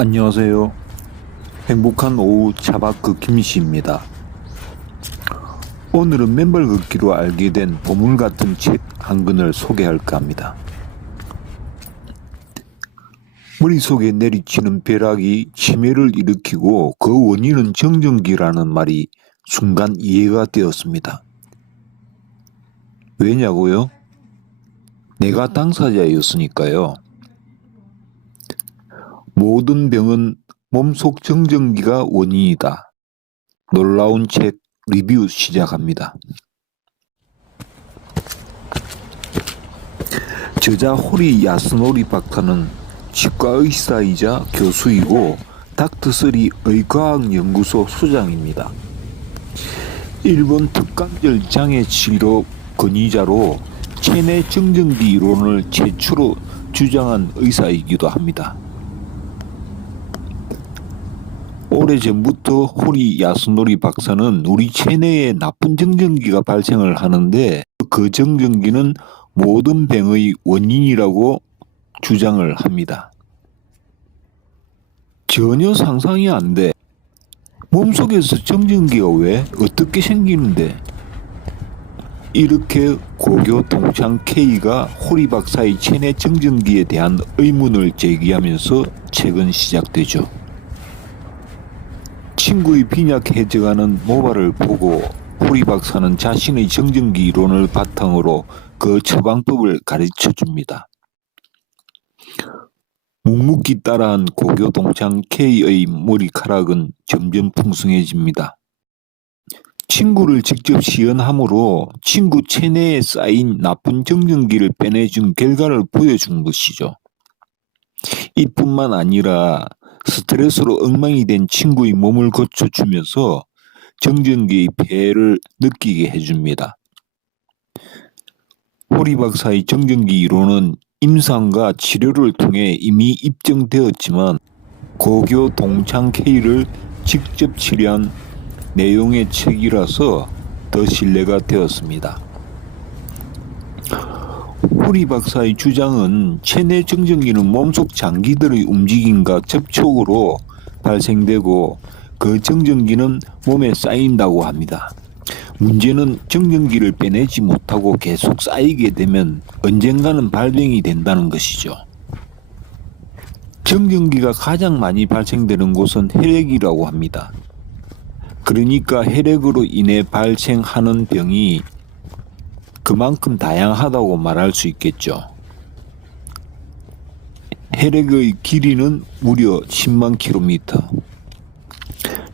안녕하세요. 행복한 오후 차박그 김씨입니다. 오늘은 맨발 걷기로 알게 된 보물 같은 책 한 권을 소개할까 합니다. 머릿속에 내리치는 벼락이 치매를 일으키고 그 원인은 정전기라는 말이 순간 이해가 되었습니다. 왜냐고요? 내가 당사자였으니까요. 모든 병은 몸속 정전기가 원인이다. 놀라운 책 리뷰 시작합니다. 저자 호리 야스노리 박사는 치과 의사이자 교수이고 닥터3 의과학연구소 소장입니다. 일본 특관절 장애 치료 권위자로 체내 정전기 이론을 최초로 주장한 의사이기도 합니다. 오래전부터 호리 야스노리 박사는 우리 체내에 나쁜 정전기가 발생을 하는데 그 정전기는 모든 병의 원인이라고 주장을 합니다. 전혀 상상이 안 돼. 몸속에서 정전기가 왜? 어떻게 생기는데? 이렇게 고교 동창 K가 호리 박사의 체내 정전기에 대한 의문을 제기하면서 책은 시작되죠. 친구의 빈약해져가는 모발을 보고 호리 박사는 자신의 정전기 이론을 바탕으로 그 처방법을 가르쳐 줍니다. 묵묵히 따라한 고교 동창 K의 머리카락은 점점 풍성해집니다. 친구를 직접 시연함으로 친구 체내에 쌓인 나쁜 정전기를 빼내준 결과를 보여준 것이죠. 이뿐만 아니라 스트레스로 엉망이 된 친구의 몸을 고쳐주면서 정전기의 폐해를 느끼게 해줍니다. 호리 박사의 정전기 이론은 임상과 치료를 통해 이미 입증되었지만 고교 동창 K를 직접 치료한 내용의 책이라서 더 신뢰가 되었습니다. 호리 박사의 주장은 체내 정전기는 몸속 장기들의 움직임과 접촉으로 발생되고 그 정전기는 몸에 쌓인다고 합니다. 문제는 정전기를 빼내지 못하고 계속 쌓이게 되면 언젠가는 발병이 된다는 것이죠. 정전기가 가장 많이 발생되는 곳은 혈액이라고 합니다. 그러니까 혈액으로 인해 발생하는 병이 그만큼 다양하다고 말할 수 있겠죠. 혈액의 길이는 무려 10만 킬로미터.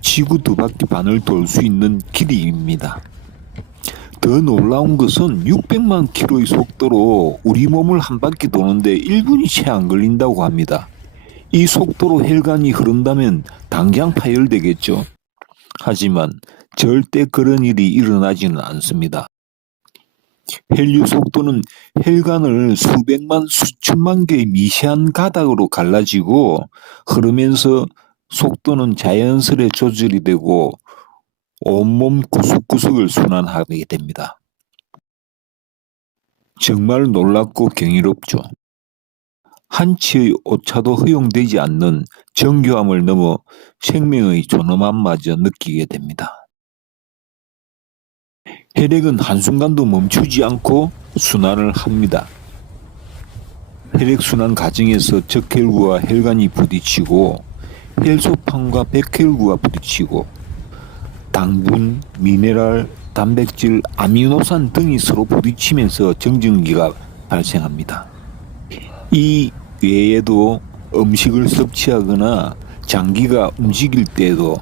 지구 2바퀴 반을 돌 수 있는 길이입니다. 더 놀라운 것은 600만 킬로의 속도로 우리 몸을 한 바퀴 도는데 1분이 채 안 걸린다고 합니다. 이 속도로 혈관이 흐른다면 당장 파열되겠죠. 하지만 절대 그런 일이 일어나지는 않습니다. 혈류 속도는 혈관을 수백만 수천만 개의 미세한 가닥으로 갈라지고 흐르면서 속도는 자연스레 조절이 되고 온몸 구석구석을 순환하게 됩니다. 정말 놀랍고 경이롭죠. 한치의 오차도 허용되지 않는 정교함을 넘어 생명의 존엄함마저 느끼게 됩니다. 혈액은 한순간도 멈추지 않고 순환을 합니다. 혈액순환 과정에서 적혈구와 혈관이 부딪히고 혈소판과 백혈구가 부딪히고 당분, 미네랄, 단백질, 아미노산 등이 서로 부딪히면서 정전기가 발생합니다. 이 외에도 음식을 섭취하거나 장기가 움직일 때에도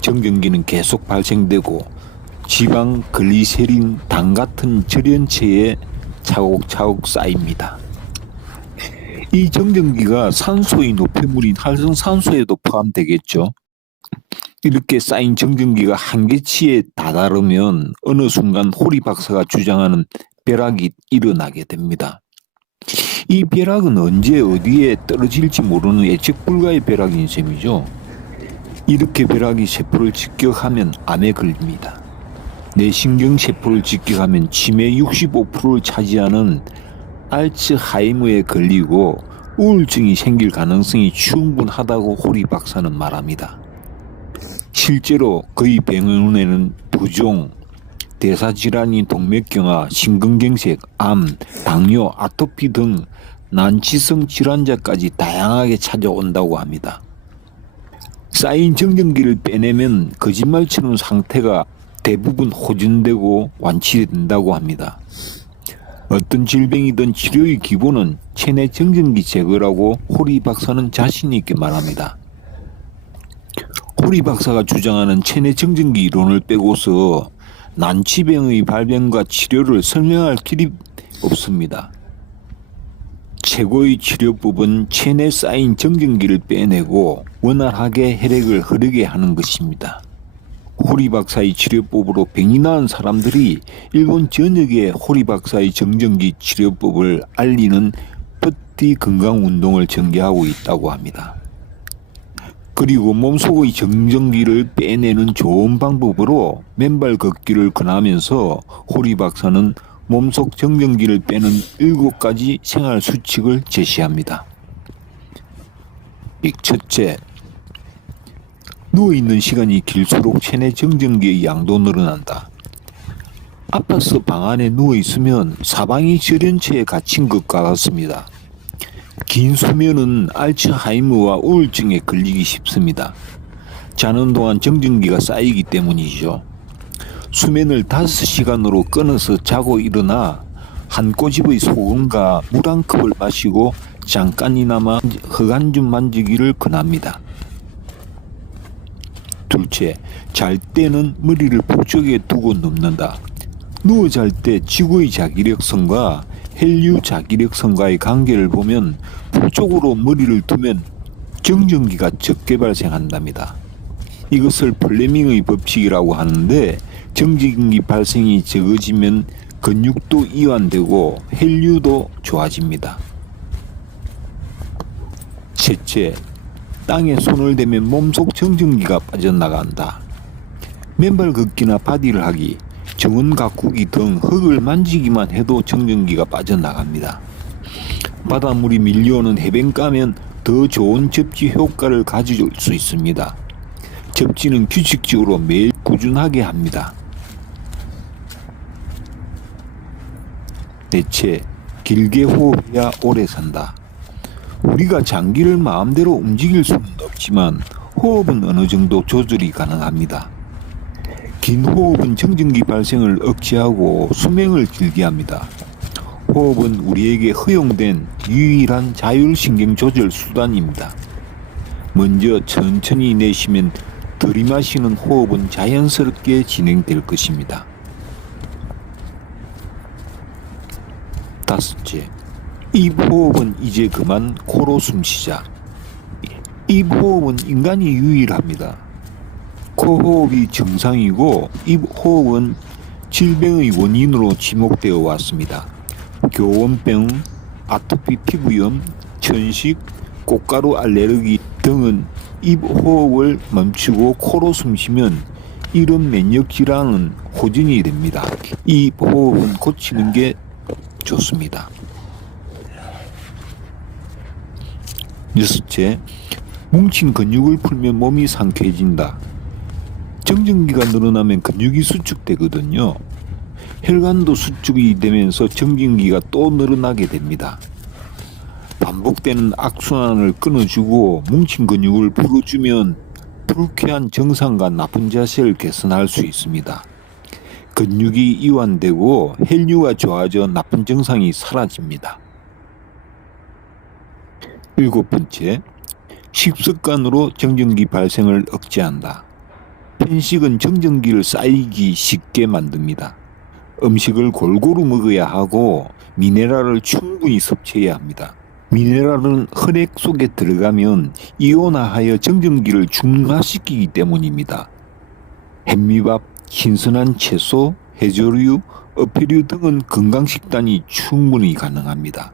정전기는 계속 발생되고 지방, 글리세린, 당 같은 절연체에 차곡차곡 쌓입니다. 이 정전기가 산소의 노폐물인 활성산소에도 포함되겠죠. 이렇게 쌓인 정전기가 한계치에 다다르면 어느 순간 호리 박사가 주장하는 벼락이 일어나게 됩니다. 이 벼락은 언제 어디에 떨어질지 모르는 예측 불가의 벼락인 셈이죠. 이렇게 벼락이 세포를 직격하면 암에 걸립니다. 뇌신경세포를 직격하면 치매 65%를 차지하는 알츠하이머에 걸리고 우울증이 생길 가능성이 충분하다고 호리 박사는 말합니다. 실제로 그의 병원에는 부종, 대사질환인 동맥경화, 심근경색, 암, 당뇨, 아토피 등 난치성 질환자까지 다양하게 찾아온다고 합니다. 쌓인 정전기를 빼내면 거짓말처럼 상태가 대부분 호전되고 완치된다고 합니다. 어떤 질병이든 치료의 기본은 체내 정전기 제거라고 호리 박사는 자신 있게 말합니다. 호리 박사가 주장하는 체내 정전기 이론을 빼고서 난치병의 발병과 치료를 설명할 길이 없습니다. 최고의 치료법은 체내 쌓인 정전기를 빼내고 원활하게 혈액을 흐르게 하는 것입니다. 호리 박사의 치료법으로 병이 나은 사람들이 일본 전역에 호리 박사의 정전기 치료법을 알리는 뻗디 건강운동을 전개하고 있다고 합니다. 그리고 몸속의 정전기를 빼내는 좋은 방법으로 맨발 걷기를 권하면서 호리 박사는 몸속 정전기를 빼는 7가지 생활 수칙을 제시합니다. 첫째, 누워있는 시간이 길수록 체내 정전기의 양도 늘어난다. 아파서 방 안에 누워있으면 사방이 저런 채에 갇힌 것과 같습니다. 긴 수면은 알츠하이머와 우울증에 걸리기 쉽습니다. 자는 동안 정전기가 쌓이기 때문이죠. 수면을 5시간으로 끊어서 자고 일어나 한 꼬집의 소금과 물 한 컵을 마시고 잠깐이나마 흑안주 만지기를 권합니다. 둘째, 잘 때는 머리를 북쪽에 두고 눕는다. 누워 잘 때 지구의 자기력선과 헬류 자기력선과의 관계를 보면 북쪽으로 머리를 두면 정전기가 적게 발생한답니다. 이것을 플레밍의 법칙이라고 하는데 정전기 발생이 적어지면 근육도 이완되고 헬류도 좋아집니다. 셋째, 땅에 손을 대면 몸속 정전기가 빠져나간다. 맨발 걷기나 바디를 하기, 정원 가꾸기 등 흙을 만지기만 해도 정전기가 빠져나갑니다. 바닷물이 밀려오는 해변가면 더 좋은 접지 효과를 가질 수 있습니다. 접지는 규칙적으로 매일 꾸준하게 합니다. 넷째, 길게 호흡해야 오래 산다. 우리가 장기를 마음대로 움직일 수는 없지만 호흡은 어느 정도 조절이 가능합니다. 긴 호흡은 정전기 발생을 억제하고 수명을 길게 합니다. 호흡은 우리에게 허용된 유일한 자율신경 조절 수단입니다. 먼저 천천히 내쉬면 들이마시는 호흡은 자연스럽게 진행될 것입니다. 다섯째, 입 호흡은 이제 그만 코로 숨쉬자. 입 호흡은 인간이 유일합니다. 코 호흡이 정상이고 입 호흡은 질병의 원인으로 지목되어 왔습니다. 교원병, 아토피 피부염, 천식, 꽃가루 알레르기 등은 입 호흡을 멈추고 코로 숨쉬면 이런 면역 질환은 호전이 됩니다. 입 호흡은 고치는 게 좋습니다. 여섯째, 뭉친 근육을 풀면 몸이 상쾌해진다. 정전기가 늘어나면 근육이 수축되거든요. 혈관도 수축이 되면서 정전기가 또 늘어나게 됩니다. 반복되는 악순환을 끊어주고 뭉친 근육을 풀어주면 불쾌한 정상과 나쁜 자세를 개선할 수 있습니다. 근육이 이완되고 혈류가 좋아져 나쁜 증상이 사라집니다. 7번째, 식습관으로 정전기 발생을 억제한다. 편식은 정전기를 쌓이기 쉽게 만듭니다. 음식을 골고루 먹어야 하고 미네랄을 충분히 섭취해야 합니다. 미네랄은 혈액 속에 들어가면 이온화하여 정전기를 중화시키기 때문입니다. 햇미밥, 신선한 채소, 해조류, 어패류 등은 건강식단이 충분히 가능합니다.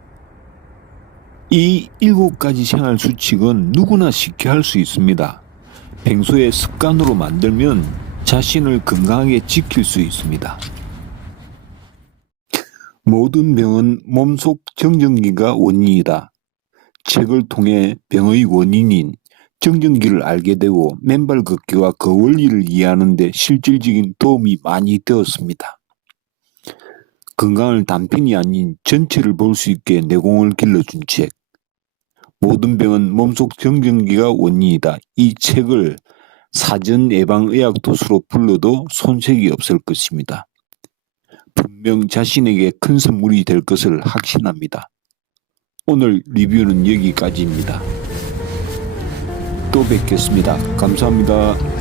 이 7가지 생활 수칙은 누구나 쉽게 할 수 있습니다. 평소에 습관으로 만들면 자신을 건강하게 지킬 수 있습니다. 모든 병은 몸속 정전기가 원인이다. 책을 통해 병의 원인인 정전기를 알게 되고 맨발 걷기와 그 원리를 이해하는 데 실질적인 도움이 많이 되었습니다. 건강을 단편이 아닌 전체를 볼 수 있게 내공을 길러준 책. 모든 병은 몸속 정전기가 원인이다. 이 책을 사전 예방의학 도수로 불러도 손색이 없을 것입니다. 분명 자신에게 큰 선물이 될 것을 확신합니다. 오늘 리뷰는 여기까지입니다. 또 뵙겠습니다. 감사합니다.